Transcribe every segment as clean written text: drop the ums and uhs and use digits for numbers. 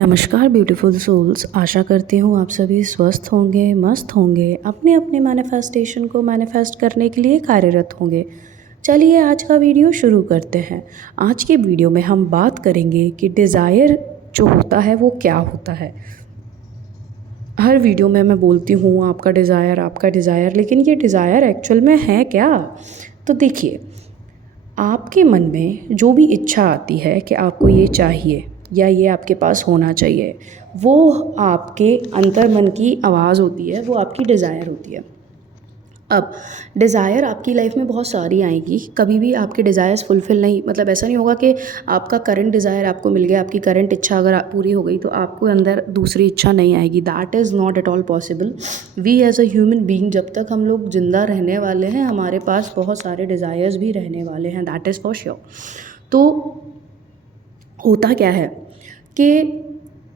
नमस्कार beautiful souls. आशा करती हूँ आप सभी स्वस्थ होंगे, मस्त होंगे, अपने अपने मैनिफेस्टेशन को मैनिफेस्ट करने के लिए कार्यरत होंगे। चलिए आज का वीडियो शुरू करते हैं। आज के वीडियो में हम बात करेंगे कि डिज़ायर जो होता है वो क्या होता है। हर वीडियो में मैं बोलती हूँ आपका डिज़ायर, लेकिन ये डिज़ायर एक्चुअल में है क्या? तो देखिए, आपके मन में जो भी इच्छा आती है कि आपको ये चाहिए या ये आपके पास होना चाहिए, वो आपके अंतर्मन की आवाज़ होती है, वो आपकी डिज़ायर होती है। अब डिज़ायर आपकी लाइफ में बहुत सारी आएंगी, कभी भी आपके डिज़ायर्स फुलफ़िल नहीं, मतलब ऐसा नहीं होगा कि आपका करंट डिज़ायर आपको मिल गया, आपकी करंट इच्छा अगर पूरी हो गई तो आपको अंदर दूसरी इच्छा नहीं आएगी। That is not at all possible. We as a human being, जब तक हम लोग ज़िंदा रहने वाले हैं, हमारे पास बहुत सारे डिज़ायर्स भी रहने वाले हैं, दैट इज़ फॉर श्योर। तो होता क्या है कि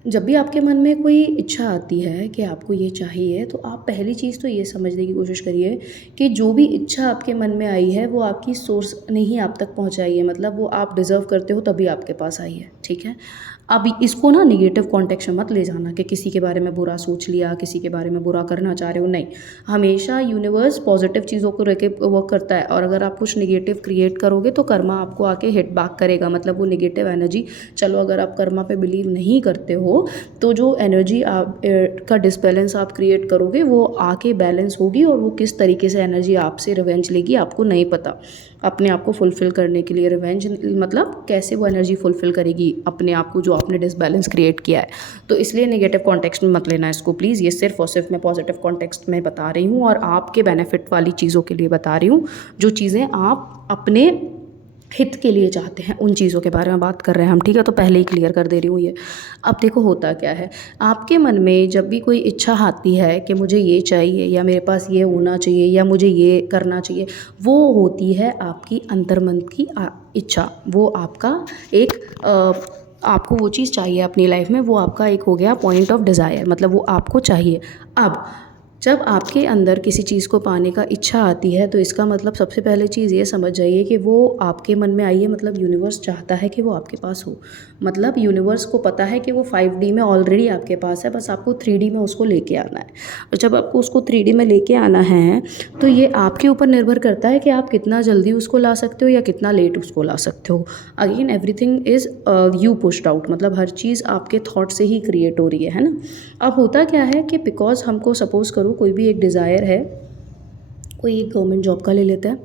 जब भी आपके मन में कोई इच्छा आती है कि आपको ये चाहिए, तो आप पहली चीज़ तो ये समझने की कोशिश करिए कि जो भी इच्छा आपके मन में आई है वो आपकी सोर्स ने ही आप तक पहुंचाई है, मतलब वो आप डिज़र्व करते हो तभी आपके पास आई है, ठीक है। अब इसको ना निगेटिव कॉन्टेक्स्ट में मत ले जाना कि किसी के बारे में बुरा सोच लिया, किसी के बारे में बुरा करना चाह रहे हो, नहीं। हमेशा यूनिवर्स पॉजिटिव चीज़ों को लेके वर्क करता है, और अगर आप कुछ निगेटिव क्रिएट करोगे तो कर्मा आपको आके हिट बैक करेगा, मतलब वो निगेटिव एनर्जी, चलो अगर आप कर्मा पे बिलीव नहीं करते हो तो जो एनर्जी आप का डिसबैलेंस आप क्रिएट करोगे वो आके बैलेंस होगी, और वो किस तरीके से एनर्जी आपसे रिवेंज लेगी आपको नहीं पता। अपने आप को फुलफ़िल करने के लिए रिवेंज, मतलब कैसे वो एनर्जी फुलफ़िल करेगी अपने आप को जो आपने डिसबैलेंस क्रिएट किया है। तो इसलिए नेगेटिव कॉन्टेक्स्ट में मत लेना इसको प्लीज़। ये सिर्फ और सिर्फ मैं पॉजिटिव कॉन्टेक्स्ट में बता रही हूँ और आपके बेनिफिट वाली चीज़ों के लिए बता रही हूँ, जो चीज़ें आप अपने हित के लिए चाहते हैं, उन चीज़ों के बारे में बात कर रहे हैं हम, ठीक है। तो पहले ही क्लियर कर दे रही हूँ ये। अब देखो होता क्या है, आपके मन में जब भी कोई इच्छा आती है कि मुझे ये चाहिए या मेरे पास ये होना चाहिए या मुझे ये करना चाहिए, वो होती है आपकी अंतर्मन की इच्छा। वो आपका एक आपको वो चीज़ चाहिए अपनी लाइफ में, वो आपका एक हो गया पॉइंट ऑफ डिज़ायर, मतलब वो आपको चाहिए। अब जब आपके अंदर किसी चीज़ को पाने का इच्छा आती है तो इसका मतलब सबसे पहले चीज़ ये समझ जाइए कि वो आपके मन में आई है, मतलब यूनिवर्स चाहता है कि वो आपके पास हो। मतलब यूनिवर्स को पता है कि वो 5D में ऑलरेडी आपके पास है, बस आपको 3D में उसको लेके आना है। और जब आपको उसको 3D में लेके आना है तो ये आपके ऊपर निर्भर करता है कि आप कितना जल्दी उसको ला सकते हो या कितना लेट उसको ला सकते हो। Again everything is you pushed out, मतलब हर चीज़ आपके थॉट से ही क्रिएट हो रही है ना। अब होता क्या है कि बिकॉज हमको सपोज़ करो कोई भी एक डिज़ायर है, कोई एक गवर्नमेंट जॉब का ले लेते हैं।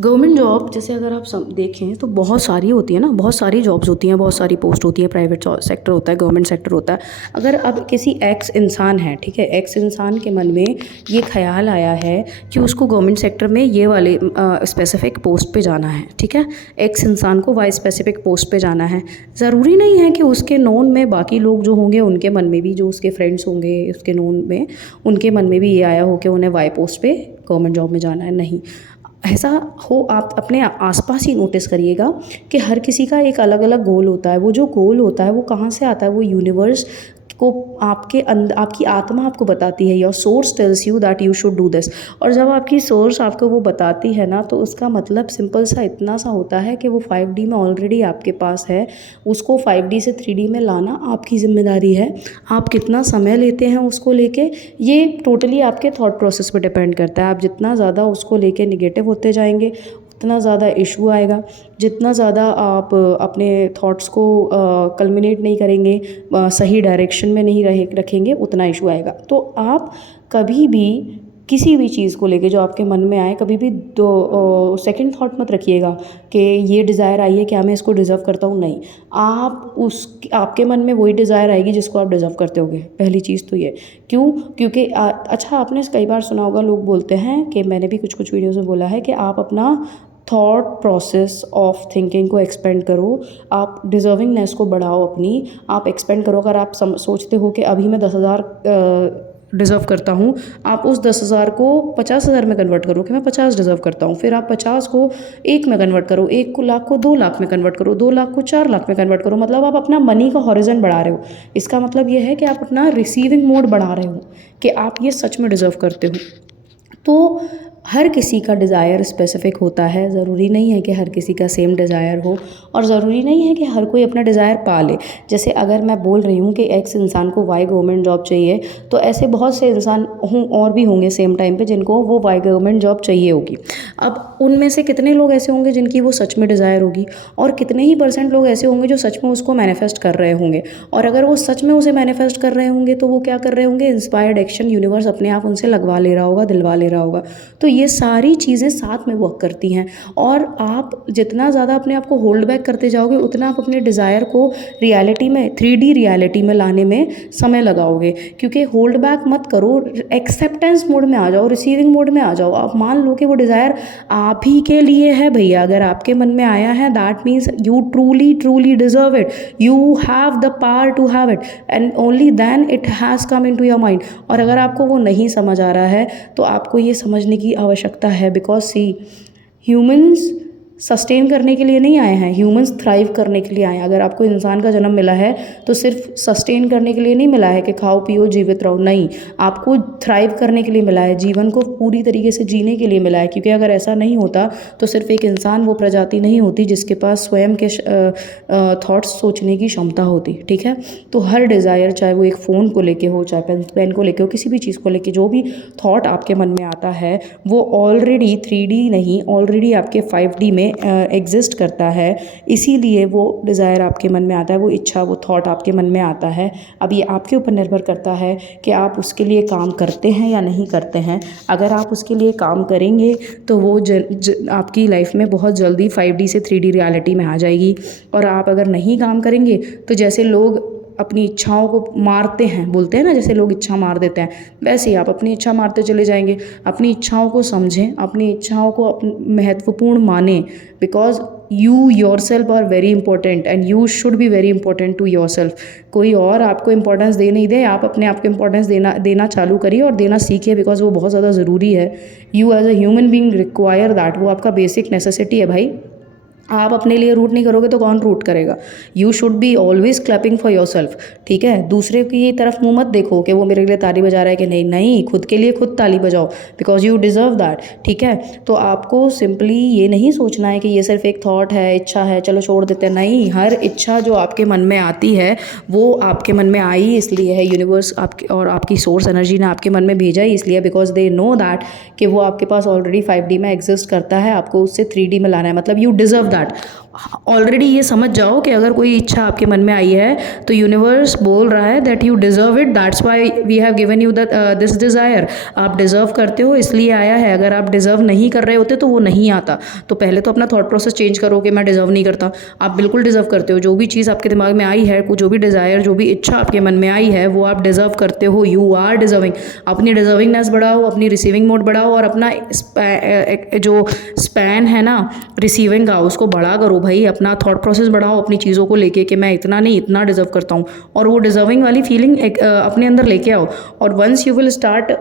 गवर्नमेंट जॉब जैसे अगर आप देखें तो बहुत सारी होती है ना, बहुत सारी जॉब्स होती हैं, बहुत सारी पोस्ट होती है, प्राइवेट सेक्टर होता है, गवर्नमेंट सेक्टर होता है। अगर अब किसी एक्स इंसान है, ठीक है, एक्स इंसान के मन में ये ख्याल आया है कि उसको गवर्नमेंट सेक्टर में ये वाले स्पेसिफिक पोस्ट पे जाना है, ठीक है, एक्स इंसान को वाई स्पेसिफिक पोस्ट पे जाना है। ज़रूरी नहीं है कि उसके नोन में बाकी लोग जो होंगे उनके मन में भी, जो उसके फ्रेंड्स होंगे उसके नोन में, उनके मन में भी ये आया हो कि उन्हें वाई पोस्ट पे गवर्नमेंट जॉब में जाना है। नहीं ऐसा हो, आप अपने आसपास ही नोटिस करिएगा कि हर किसी का एक अलग अलग गोल होता है। वो जो गोल होता है वो कहाँ से आता है, वो यूनिवर्स को आपके अंदर, आपकी आत्मा आपको बताती है, your source tells you that you should do this. और जब आपकी सोर्स आपको वो बताती है ना, तो उसका मतलब सिंपल सा इतना सा होता है कि वो 5D में ऑलरेडी आपके पास है, उसको 5D से 3D में लाना आपकी ज़िम्मेदारी है। आप कितना समय लेते हैं उसको लेके, ये टोटली आपके थॉट प्रोसेस पे डिपेंड करता है। आप जितना ज़्यादा उसको लेके निगेटिव होते जाएंगे उतना ज़्यादा इशू आएगा। जितना ज़्यादा आप अपने थॉट्स को कल्मिनेट नहीं करेंगे, सही डायरेक्शन में नहीं रखेंगे, उतना इशू आएगा। तो आप कभी भी किसी भी चीज़ को लेके जो आपके मन में आए, कभी भी सेकंड थॉट मत रखिएगा कि ये डिज़ायर आई है, क्या मैं इसको डिज़र्व करता हूँ, नहीं। आपके मन में वही डिज़ायर आएगी जिसको आप डिज़र्व करते होगे, पहली चीज़ तो ये। क्यों? क्योंकि अच्छा, आपने कई बार सुना होगा, लोग बोलते हैं कि मैंने भी कुछ कुछ वीडियोज़ में बोला है कि आप अपना थॉट प्रोसेस ऑफ थिंकिंग को एक्सपेंड करो, आप डिज़र्विंगनेस को बढ़ाओ अपनी, आप एक्सपेंड करो। अगर आप सोचते हो कि अभी मैं 10,000 डिज़र्व करता हूँ, आप उस 10,000 को 50,000 में कन्वर्ट करो कि मैं 50 डिज़र्व करता हूँ। फिर आप 50 को 1 में कन्वर्ट करो, 1 को लाख को 2 लाख में कन्वर्ट करो, 2 लाख को 4 लाख में कन्वर्ट करो। मतलब आप अपना मनी का हॉरिजन बढ़ा रहे हो। इसका मतलब ये है कि आप अपना रिसीविंग मोड बढ़ा रहे हो कि आप ये सच में डिज़र्व करते हो। तो हर किसी का डिज़ायर स्पेसिफ़िक होता है, ज़रूरी नहीं है कि हर किसी का सेम डिज़ायर हो और ज़रूरी नहीं है कि हर कोई अपना डिज़ायर पा ले। जैसे अगर मैं बोल रही हूँ कि एक्स इंसान को वाई गवर्नमेंट जॉब चाहिए, तो ऐसे बहुत से इंसान और भी होंगे सेम टाइम पे जिनको वो वाई गवर्नमेंट जॉब चाहिए होगी। अब उनमें से कितने लोग ऐसे होंगे जिनकी वो सच में डिज़ायर होगी और कितने ही % लोग ऐसे होंगे जो सच में उसको मैनिफेस्ट कर रहे होंगे। और अगर वो सच में उसे मैनिफेस्ट कर रहे होंगे तो वो क्या कर रहे होंगे, इंस्पायर्ड एक्शन यूनिवर्स अपने आप उनसे लगवा ले रहा होगा, दिलवा ले रहा होगा। तो ये सारी चीज़ें साथ में वर्क करती हैं और आप जितना ज़्यादा अपने आप को होल्ड बैक करते जाओगे उतना आप अपने डिज़ायर को रियलिटी में 3D रियलिटी में लाने में समय लगाओगे। क्योंकि होल्ड बैक मत करो, एक्सेप्टेंस मोड में आ जाओ, रिसीविंग मोड में आ जाओ। आप मान लो कि वो डिज़ायर आप ही के लिए है भैया, अगर आपके मन में आया है that means you truly deserve it, you have the power to have it and only then it has come in to your mind. और अगर आपको वो नहीं समझ आ रहा है तो आपको ये समझने की आवश्यकता है, बिकॉज सी ह्यूमंस सस्टेन करने के लिए नहीं आए हैं, ह्यूमंस थ्राइव करने के लिए आए हैं। अगर आपको इंसान का जन्म मिला है तो सिर्फ सस्टेन करने के लिए नहीं मिला है कि खाओ पियो जीवित रहो, नहीं, आपको थ्राइव करने के लिए मिला है, जीवन को पूरी तरीके से जीने के लिए मिला है। क्योंकि अगर ऐसा नहीं होता तो सिर्फ एक इंसान वो प्रजाति नहीं होती जिसके पास स्वयं के थॉट्स सोचने की क्षमता होती। ठीक है, तो हर डिज़ायर, चाहे वो एक फ़ोन को लेके हो, चाहे पेन को लेके हो, किसी भी चीज़ को लेके जो भी थॉट आपके मन में आता है वो ऑलरेडी 3D नहीं, ऑलरेडी आपके 5D में एग्जिस्ट करता है। इसीलिए वो डिज़ायर आपके मन में आता है, वो इच्छा, वो थॉट आपके मन में आता है। अब ये आपके ऊपर निर्भर करता है कि आप उसके लिए काम करते हैं या नहीं करते हैं। अगर आप उसके लिए काम करेंगे तो वो आपकी लाइफ में बहुत जल्दी 5D से 3D रियलिटी में आ जाएगी। और आप अगर नहीं काम करेंगे तो जैसे लोग अपनी इच्छाओं को मारते हैं, बोलते हैं ना, जैसे लोग इच्छा मार देते हैं, वैसे ही आप अपनी इच्छा मारते चले जाएंगे। अपनी इच्छाओं को समझें, अपनी इच्छाओं को महत्वपूर्ण मानें, because you yourself are very important and you should be very important to yourself. कोई और आपको इंपॉर्टेंस दे नहीं दे, आप अपने आप को इंपॉर्टेंस देना चालू करिए और देना सीखिए, बिकॉज वो बहुत ज़्यादा ज़रूरी है। You as a human being require that, वो आपका बेसिक नेसेसिटी है भाई। आप अपने लिए रूट नहीं करोगे तो कौन रूट करेगा। You should be always clapping for your self. ठीक है, दूसरे की तरफ मुँह मत देखो कि वो मेरे लिए ताली बजा रहा है कि नहीं, नहीं, खुद के लिए खुद ताली बजाओ, बिकॉज यू डिज़र्व दैट। ठीक है, तो आपको सिंपली ये नहीं सोचना है कि ये सिर्फ एक थॉट है, इच्छा है, चलो छोड़ देते हैं। नहीं, हर इच्छा जो आपके मन में आती है वो आपके मन में आई इसलिए है, यूनिवर्स आपकी और आपकी सोर्स एनर्जी ने आपके मन में भेजा ही इसलिए, बिकॉज दे नो दैट कि वो आपके पास ऑलरेडी 5D में एग्जिस्ट करता है, आपको उससे 3D में लाना है। मतलब यू डिज़र्व दैट। ऑलरेडी ये समझ जाओ कि अगर कोई इच्छा आपके मन में आई है तो यूनिवर्स बोल रहा है that you deserve it, that's why we have given you this desire. आप डिज़र्व करते हो इसलिए आया है। अगर आप डिज़र्व नहीं कर रहे होते तो वो नहीं आता। तो पहले तो अपना थॉट प्रोसेस चेंज करो कि मैं डिज़र्व नहीं करता। आप बिल्कुल डिज़र्व करते हो। जो भी चीज़ आपके दिमाग में आई है, जो भी डिज़ायर, जो भी इच्छा आपके मन में आई है वो आप डिज़र्व करते हो। You are deserving. अपनी डिज़र्विंगनेस बढ़ाओ, अपनी रिसीविंग मोड बढ़ाओ और अपना जो स्पैन है ना रिसीविंग का उसको बड़ा करो भाई। अपना थॉट प्रोसेस बढ़ाओ अपनी चीज़ों को लेके कि मैं इतना नहीं इतना डिज़र्व करता हूँ, और वो डिज़र्विंग वाली फीलिंग अपने अंदर लेके आओ। और once you will start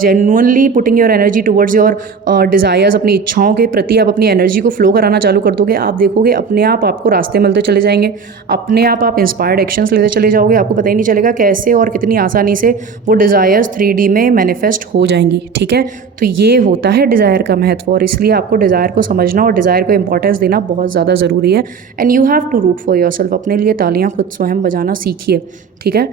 genuinely putting your energy towards your desires, अपनी इच्छाओं के प्रति आप अपनी एनर्जी को फ्लो कराना चालू कर दोगे, आप देखोगे अपने आप आपको रास्ते मिलते चले जाएंगे, अपने आप इंस्पायर्ड एक्शंस लेते चले जाओगे। आपको पता ही नहीं चलेगा कैसे और कितनी आसानी से वो डिज़ायर्स 3D में मैनिफेस्ट हो जाएंगी। ठीक है, तो ये होता है डिज़ायर का महत्व, और इसलिए आपको डिज़ायर को समझना और डिज़ायर को इंपॉर्टेंस देना बहुत ज़्यादा ज़रूरी है। And you have to root for yourself. अपने लिए तालियां खुद स्वयं बजाना सीखिए। ठीक है,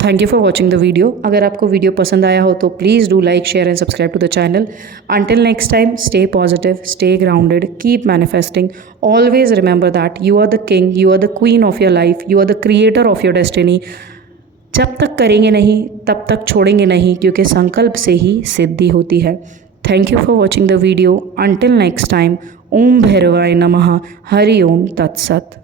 thank you for watching the video. अगर आपको वीडियो पसंद आया हो तो please do like, share and subscribe to the channel. Until next time, stay positive, stay grounded, keep manifesting. Always remember that you are the king, you are the queen of your life, you are the creator of your destiny. जब तक करेंगे नहीं तब तक छोड़ेंगे नहीं, क्योंकि संकल्प से ही सिद्धि होती है। Thank you for watching the video. Until next time, ओम भैरवाय नमः। हरि ओम तत्सत।